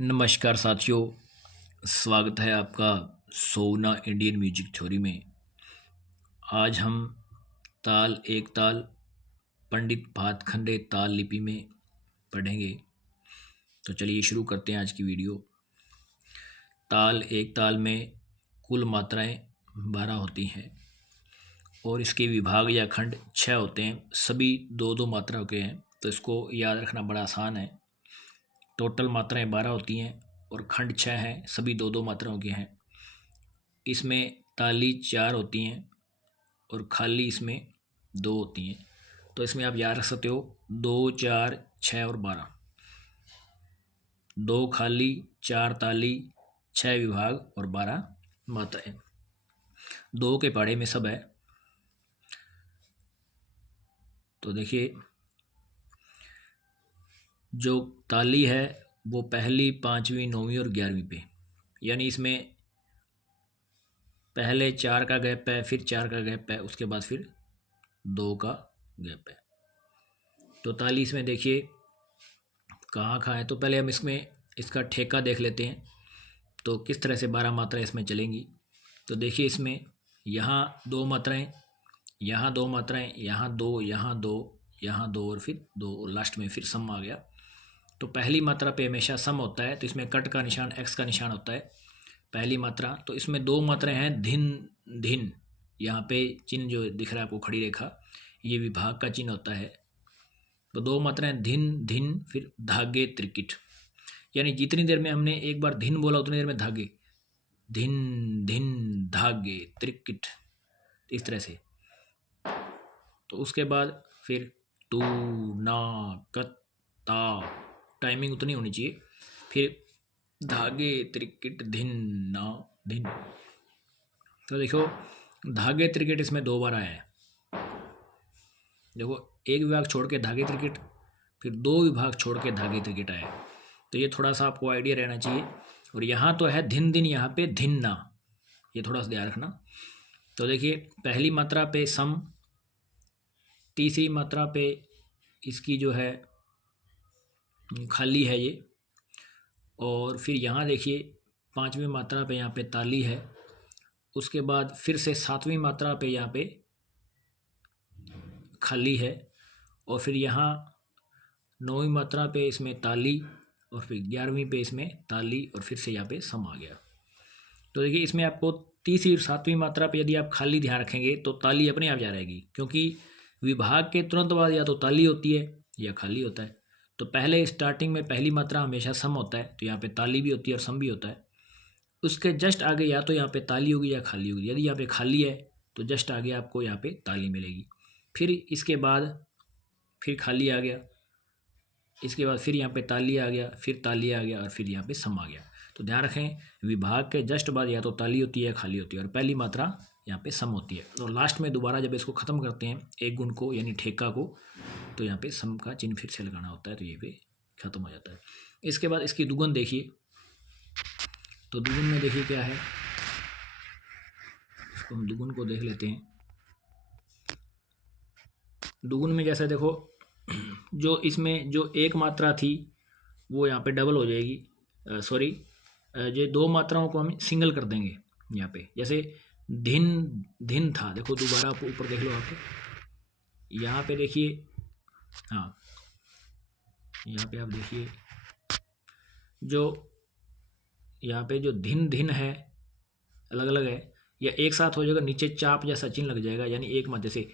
नमस्कार साथियों, स्वागत है आपका सोना इंडियन म्यूजिक थ्योरी में। आज हम ताल एक ताल पंडित भातखंडे ताल लिपि में पढ़ेंगे। तो चलिए शुरू करते हैं आज की वीडियो। ताल एक ताल में कुल मात्राएं 12 होती हैं और इसके विभाग या खंड 6 होते हैं। सभी दो दो मात्राओं के हैं, तो इसको याद रखना बड़ा आसान है। टोटल मात्राएं 12 होती हैं और खंड 6 हैं, सभी दो दो मात्राओं के हैं। इसमें ताली 4 होती हैं और खाली इसमें 2 होती हैं। तो इसमें आप याद रख सकते हो 2, 4, 6 और 12। 2 खाली, 4 ताली, 6 विभाग और 12 मात्राएं। 2 के पहाड़े में सब है। तो देखिए, जो ताली है वो पहली, पाँचवीं, नौवीं और 11वीं पे, यानी इसमें पहले 4 का गैप है, फिर 4 का गैप है, उसके बाद फिर 2 का गैप है। तो ताली इसमें देखिए कहाँ है। तो पहले हम इसमें इसका ठेका देख लेते हैं, तो किस तरह से 12 मात्राएं इसमें चलेंगी। तो देखिए, इसमें यहाँ 2 मात्राएं, यहाँ 2 मात्राएं, यहाँ 2, यहाँ 2, यहाँ 2 और फिर 2 और लास्ट में फिर सम आ गया। तो पहली मात्रा पे हमेशा सम होता है, तो इसमें कट का निशान, एक्स का निशान होता है पहली मात्रा। तो इसमें 2 मात्राएं हैं, धिन धिन, यहाँ पे चिन्ह जो दिख रहा है आपको, खड़ी रेखा, ये विभाग का चिन्ह होता है। तो 2 मात्राएं धिन धिन, फिर धागे त्रिकिट, यानी जितनी देर में हमने एक बार धिन बोला उतनी देर में धागे, धिन धिन धागे त्रिकिट, इस तरह से। तो उसके बाद फिर तू ना कत्ता, टाइमिंग उतनी होनी चाहिए। फिर धागे त्रिकिट धिन ना धिन। तो देखो, धागे त्रिकिट इसमें 2 बार आया है। देखो, एक विभाग छोड़ के धागे त्रिकिट, फिर 2 विभाग छोड़ के धागे त्रिकिट आया। तो ये थोड़ा सा आपको आइडिया रहना चाहिए। और यहाँ तो है धिन दिन, यहाँ पे धिन ना, ये थोड़ा सा ध्यान रखना। तो देखिए, पहली मात्रा पे सम, तीसरी मात्रा पे इसकी जो है खाली है ये, और फिर यहाँ देखिए 5वीं मात्रा पे यहाँ पे ताली है। उसके बाद फिर से 7वीं मात्रा पे यहाँ पे खाली है, और फिर यहाँ 9वीं मात्रा पे इसमें ताली, और फिर 11वीं पे इसमें ताली, और फिर से यहाँ पे सम आ गया। तो देखिए, इसमें आपको तीसरी और 7वीं मात्रा पे यदि आप खाली ध्यान रखेंगे तो ताली अपने आप जा रहेगी, क्योंकि विभाग के तुरंत बाद या तो ताली होती है या खाली होता है। तो पहले स्टार्टिंग में पहली मात्रा हमेशा सम होता है, तो यहाँ पे ताली भी होती है और सम भी होता है। उसके जस्ट आगे या तो यहाँ पे ताली होगी या खाली होगी। यदि यहाँ पे खाली है तो जस्ट आगे आपको यहाँ पे ताली मिलेगी। फिर इसके बाद फिर खाली आ गया, इसके बाद फिर यहाँ पे ताली आ गया, फिर ताली आ गया, और फिर यहाँ पे सम आ गया। तो ध्यान रखें, विभाग के जस्ट बाद या तो ताली होती है या खाली होती है, और पहली मात्रा यहाँ पे सम होती है। और लास्ट में दोबारा जब इसको ख़त्म करते हैं एक गुण को, यानी ठेका को, तो यहाँ पे सम का चिन्ह फिर से लगाना होता है, तो ये पे ख़त्म हो जाता है। इसके बाद इसकी दुगुन देखिए। तो दुगुन में देखिए क्या है, इसको हम दुगुन को देख लेते हैं। दुगुन में जैसे देखो, जो इसमें जो एक मात्रा थी वो यहाँ पे डबल हो जाएगी। सॉरी, ये 2 मात्राओं को हम सिंगल कर देंगे यहाँ पे। जैसे धिन धिन था, देखो दोबारा आप ऊपर देख लो, आप यहाँ पे देखिए, हाँ यहाँ पे आप देखिए, जो यहाँ पे जो धिन धिन है अलग अलग है, या एक साथ हो जाएगा, नीचे चाप जैसा चिन्ह लग जाएगा, यानी एक मत, जैसे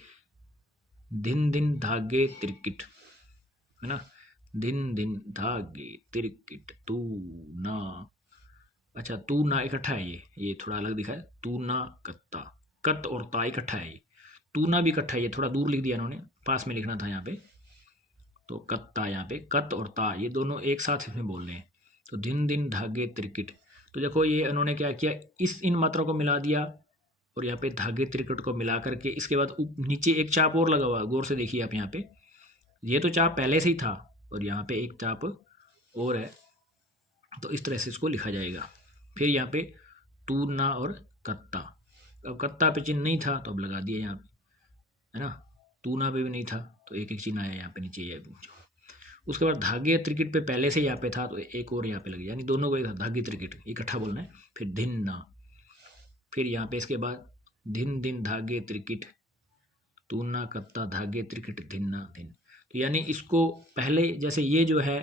धिन धिन धागे त्रिकिट, है ना, धिन धिन धागे त्रिकिट तू ना। अच्छा, तू ना इकट्ठा है, ये थोड़ा अलग दिखा है। तू ना कत्ता, कत और ता इकट्ठा है, ये तू ना भी इकट्ठा है, ये थोड़ा दूर लिख दिया इन्होंने, पास में लिखना था यहाँ पे। तो कत्ता, यहाँ पे कत और ता, ये दोनों एक साथ इसमें बोल रहे हैं। तो धिन धिन धागे त्रिकिट, तो देखो ये उन्होंने क्या किया, इन मात्रों को मिला दिया, और यहाँ पे धागे त्रिकट को मिला करके इसके बाद नीचे एक चाप और लगा हुआ है, गौर से देखिए आप यहाँ पे। ये तो चाप पहले से ही था, और यहाँ पे एक चाप और है, तो इस तरह से इसको लिखा जाएगा। फिर यहाँ पे तू ना और कत्ता, अब कत्ता पे चिन्ह नहीं था तो अब लगा दिया यहाँ पे, है ना। तू ना पे भी नहीं था तो एक एक चिन्ह आया यहाँ पे नीचे। उसके बाद धागे त्रिकिट पे पहले से यहाँ पे था तो एक और यहाँ पे लगे, यानी दोनों को एक धागे त्रिकिट इकट्ठा बोलना है। फिर धिन्ना, फिर यहाँ पे इसके बाद धिन दिन धागे त्रिकिट तूना कत्ता धागे त्रिकिट धिन्ना धिन। तो यानी इसको पहले जैसे ये जो है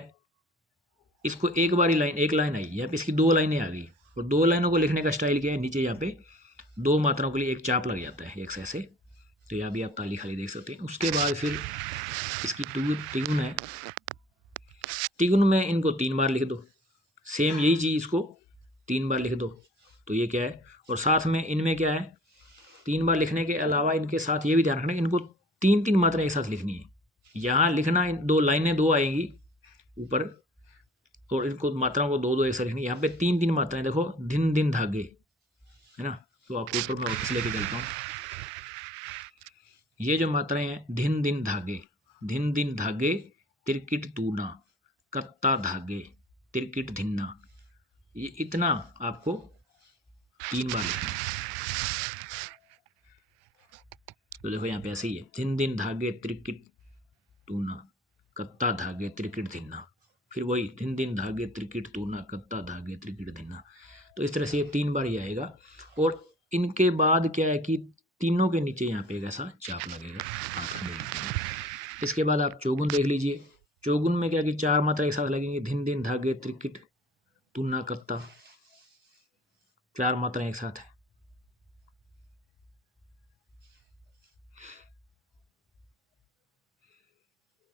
इसको एक बारी लाइन, एक लाइन आई, यहाँ पे इसकी दो लाइनें आ गई, और दो लाइनों को लिखने का स्टाइल क्या है, नीचे यहाँ पे दो मात्राओं के लिए एक चाप लग जाता है एक से ऐसे। तो यहाँ भी आप ताली खाली देख सकते हैं। उसके बाद फिर इसकी तिगुन है, तिगुन में इनको 3 बार लिख दो, सेम यही चीज़ इसको 3 बार लिख दो। तो ये क्या है, और साथ में इनमें क्या है, 3 बार लिखने के अलावा इनके साथ ये भी ध्यान रखना है इनको 3-3 मात्राएं एक साथ लिखनी है। यहाँ लिखना दो लाइनें दो आएंगी ऊपर, और इनको मात्राओं को 2-2 एक साथ लिखनी है। यहाँ पे 3-3 मात्राएं देखो, धिन दिन धागे है ना। तो आपको ऊपर मैं वापस लेके चलता हूँ। ये जो मात्राएं हैं, धिन दिन धागे, धिन दिन धागे तिरकिट तूना कत्ता धागे तिरकिट धिन्ना, ये इतना आपको 3 बार लिखना है। तो देखो यहाँ पे ऐसे ही है, धिन दिन धागे त्रिकिट तूना कत्ता धागे त्रिकिट धिन्ना, फिर वही धिन दिन धागे त्रिकिट तूना कत्ता धागे त्रिकिट धिन्ना। तो इस तरह से ये 3 बार ही आएगा। और इनके बाद क्या है कि तीनों के नीचे यहाँ पे एक ऐसा चाप लगेगा। इसके बाद आप चौगुन देख लीजिए। चौगुन में क्या कि 4 मात्रा एक साथ लगेंगे, धिन दिन धागे त्रिकिट तूना कत्ता, 4 मात्राएं एक साथ है।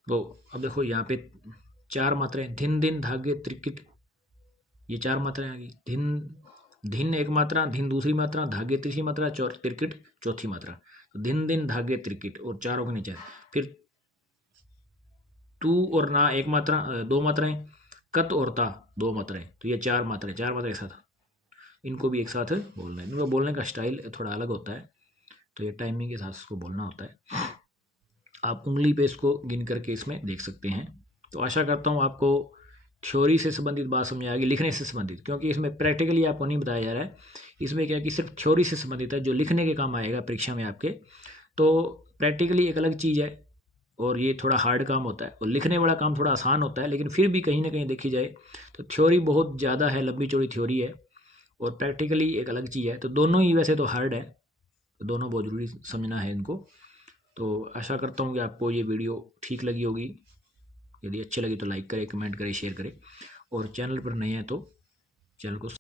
तो अब देखो यहाँ पे 4 मात्राएं, धिन दिन धागे त्रिकिट, ये 4 मात्राएं आ गई। धिन, धिन एक मात्रा, धिन दूसरी मात्रा, धागे तीसरी मात्रा, त्रिकिट चौथी मात्रा। तो धिन दिन धागे त्रिकिट और चारों के नीचे। फिर तू और ना एक मात्रा, 2 मात्राएं, कत और ता 2 मात्राएं। तो ये 4 मात्राएं, 4 मात्राएं एक साथ, इनको भी एक साथ बोलना है। इनको बोलने का स्टाइल थोड़ा अलग होता है, तो ये टाइमिंग के साथ इसको बोलना होता है। आप उंगली पे इसको गिन करके इसमें देख सकते हैं। तो आशा करता हूँ आपको थ्योरी से संबंधित बात समझ आएगी, लिखने से संबंधित, क्योंकि इसमें प्रैक्टिकली आपको नहीं बताया जा रहा है। इसमें क्या है कि सिर्फ थ्योरी से संबंधित है, जो लिखने के काम आएगा परीक्षा में आपके। तो प्रैक्टिकली एक अलग चीज़ है, और ये थोड़ा हार्ड काम होता है, और लिखने वाला काम थोड़ा आसान होता है। लेकिन फिर भी कहीं ना कहीं देखी जाए तो थ्योरी बहुत ज़्यादा है, लंबी चौड़ी थ्योरी है, और प्रैक्टिकली एक अलग चीज़ है। तो दोनों ही वैसे तो हार्ड है, तो दोनों बहुत ज़रूरी समझना है इनको। तो आशा करता हूँ कि आपको ये वीडियो ठीक लगी होगी। यदि अच्छी लगी तो लाइक करें, कमेंट करें, शेयर करें, और चैनल पर नए हैं तो चैनल को